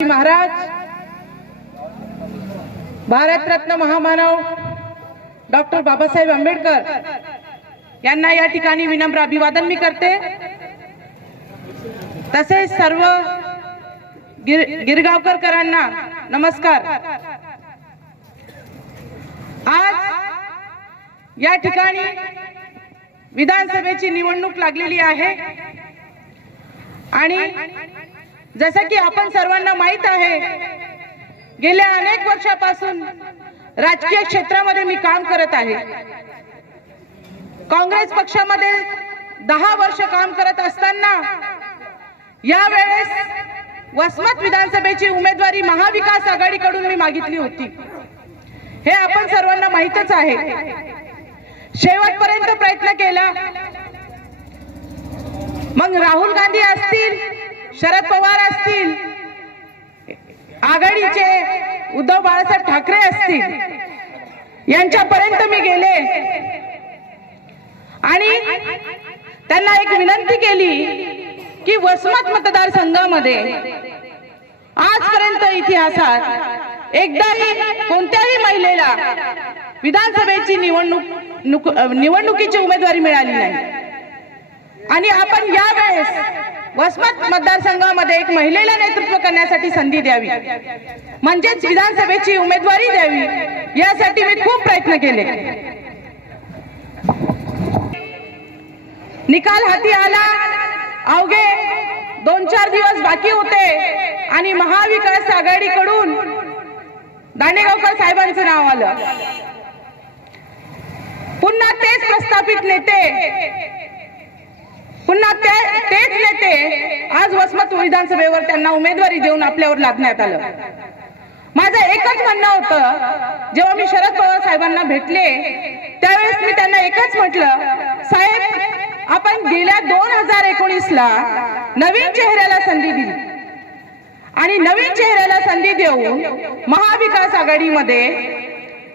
महाराज भारतरत्न महामानव डॉक्टर बाबासाहेब आंबेडकर यांना या ठिकाणी विनम्र अभिवादन मी करते. तसेच सर्व गिर गिरगावकरांना नमस्कार. आज या ठिकाणी विधानसभेची निवडणूक लागलेली आहे. आणि जसं की आपण सर्वांना माहीत आहे गेल्या अनेक वर्षापासून राजकीय क्षेत्रामध्ये मी काम करत आहे. काँग्रेस पक्षामध्ये दहा वर्ष काम करत असताना यावेळेस वसमत विधानसभेची उमेदवारी महाविकास आघाडीकडून मी मागितली होती. हे आपण सर्वांना माहीतच आहे. शेवटपर्यंत प्रयत्न केला. मग राहुल गांधी असतील शरद पवार असतील आघाडीचे उद्धव बाळासाहेब ठाकरे असतील यांच्यापर्यंत मी गेले. आणि त्यांना एक विनंती केली की वसमत मतदारसंघामध्ये आजपर्यंत इतिहासात एकदाही कोणत्याही महिलेला विधानसभेची निवडणूक नुक- निवडणुकीची उमेदवारी मिळाली नाही. आणि आपण यावेळेस वसमत मतदारसंघामध्ये एक महिलेला नेतृत्व करण्यासाठी संधी द्यावी. म्हणजेच विधानसभेची उमेदवारी द्यावी. यासाठी मी खूप प्रयत्न केले. निकाल हाती आला. अवघे दोन चार दिवस बाकी होते आणि महाविकास आघाडीकडून दांडेगावकर साहेबांचं नाव आलं. पुन्हा तेच प्रस्थापित नेते पुन्हा ते- तेच नेते आज वसमत विधानसभेवर त्यांना उमेदवारी देऊन आपल्यावर लादण्यात आलं. माझं एकच म्हणणं होतं जेव्हा मी शरद पवार साहेबांना भेटले त्यावेळेस मी त्यांना एकच म्हटलं साहेब आपण गेल्या दोन हजार एकोणीस ला नवीन चेहऱ्याला संधी दिली. आणि नवीन चेहऱ्याला संधी देऊन महाविकास आघाडीमध्ये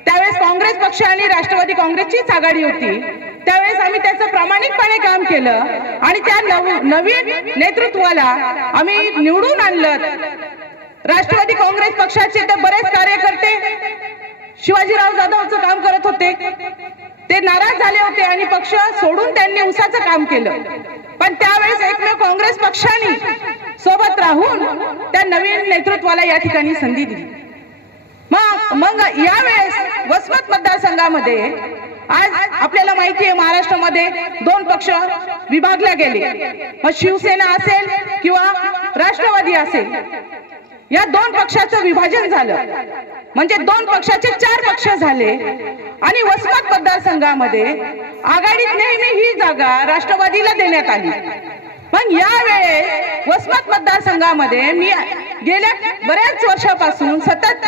त्यावेळेस काँग्रेस पक्ष आणि राष्ट्रवादी काँग्रेसचीच आघाडी होती त्यावेळेस आम्ही त्याचं प्रामाणिकपणे काम केलं आणि त्या नवीन नेतृत्वाला आम्ही निवडून आणलं. राष्ट्रवादी काँग्रेस पक्षाचे तर बरेच कार्यकर्ते शिवाजीराव जाधवचं काम करत होते. ते नाराज झाले होते आणि पक्ष सोडून त्यांनी उसाचं काम केलं. पण त्यावेळेस एकमेव काँग्रेस पक्षाने सोबत राहून त्या नवीन नेतृत्वाला या ठिकाणी संधी दिली. मग मग यावेळेस वसमत मतदारसंघामध्ये आज आपल्याला माहिती आहे महाराष्ट्रामध्ये दोन पक्ष विभागले गेले. मग शिवसेना असेल किंवा राष्ट्रवादी असेल या दोन पक्षाचं विभाजन झालं. म्हणजे दोन पक्षाचे चार पक्ष झाले आणि वसमत मतदारसंघामध्ये आघाडीत नेहमी ही जागा राष्ट्रवादीला देण्यात आली. पण यावेळेस वसमत मतदारसंघामध्ये मी गेल्या बऱ्याच वर्षापासून सतत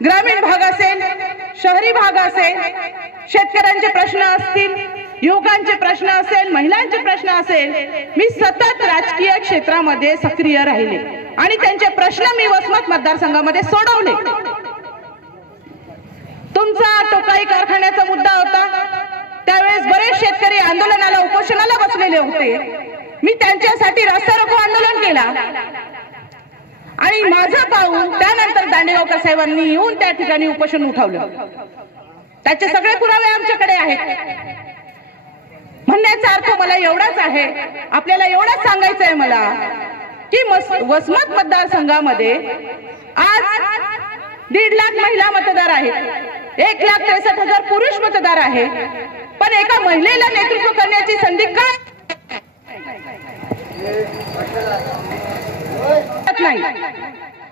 ग्रामीण भाग असेल शहरी भाग असेल शेतकऱ्यांचे प्रश्न असतील युवकांचे प्रश्न असेल महिलांचे प्रश्न असेल मी सतत राजकीय क्षेत्रामध्ये सक्रिय राहिले आणि त्यांचे प्रश्न मी वसमत मतदारसंघामध्ये सोडवले. तुमचा टोकाई कारखान्याचा मुद्दा होता. त्यावेळेस बरेच शेतकरी आंदोलनाला उपोषणाला बसलेले होते. मी त्यांच्यासाठी रस्ता रोको आंदोलन केला. आणि माझं पाहून त्यानंतर दांडेगावकर साहेबांनी येऊन त्या ठिकाणी उपोषण उठवलं. त्याचे सगळे पुरावे आमच्याकडे आहेत. म्हणण्याचा अर्थ मला एवढाच आहे आपल्याला एवढाच सांगायचं आहे मला की वसमत मतदारसंघामध्ये आज दीड लाख महिला मतदार आहेत. एक लाख त्रेसष्ट हजार पुरुष मतदार आहेत. पण एका महिलेला नेतृत्व करण्याची संधी का नाही.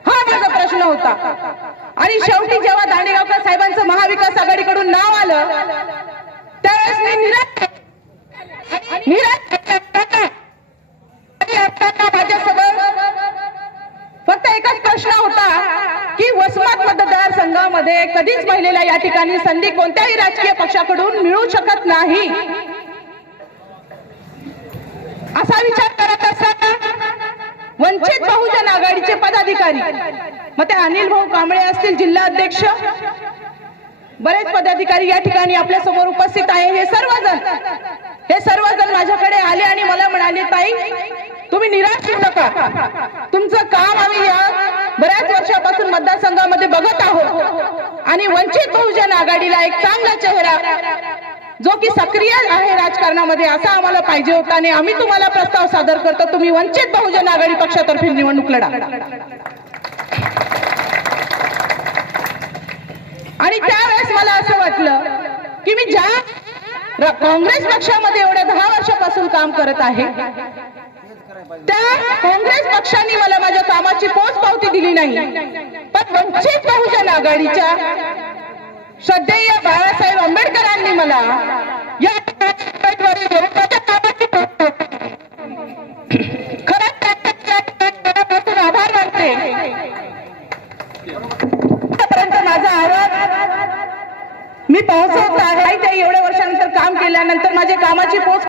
हा माझा प्रश्न होता. आणि शेवटी जेव्हा दांडेगावकर साहेबांचं महाविकास आघाडीकडून नाव आलं त्यावेळेस मी निराश निराश फक्त एकच प्रश्न होता की वसमत मतदारसंघामध्ये कधीच महिलेला या ठिकाणी संधी कोणत्याही राजकीय पक्षाकडून मिळू शकत नाही. असा विचार करत असताना वंचित बहुजन आघाडीचे पदाधिकारी. मग ते अनिल भाऊ कांबळे असतील जिल्हा अध्यक्ष. बरेच पदाधिकारी या ठिकाणी आपल्यासमोर उपस्थित आहे. हे सर्वजण हे सर्वजण माझ्याकडे आले आणि मला म्हणाले ताई तुम्ही निराश होऊ नका. तुमचं काम आम्ही या बऱ्याच वर्षापासून मतदारसंघामध्ये बघत आहोत. आणि वंचित बहुजन आघाडीला एक चांगला चेहरा जो की सक्रिय आहे राजकारणामध्ये असा आम्हाला पाहिजे होता आणि आम्ही तुम्हाला प्रस्ताव सादर करतो तुम्ही वंचित बहुजन आघाडी पक्षातर्फे निवडणूक लढा. आणि त्यावेळेस मला असं वाटलं की मी ज्या काँग्रेस पक्षामध्ये एवढ्या दहा वर्षापासून काम करत आहे त्या काँग्रेस पक्षाने मला माझ्या कामाची पोच पावती दिली नाही. पण वंचित बहुजन आघाडीच्या श्रद्धेय बाळासाहेब आंबेडकरांनी मला या खरंच आभार मानते. माझा आवाज मी पोहोचवत आहे त्या एवढ्या वर्षानंतर काम केल्यानंतर माझ्या कामाची पोच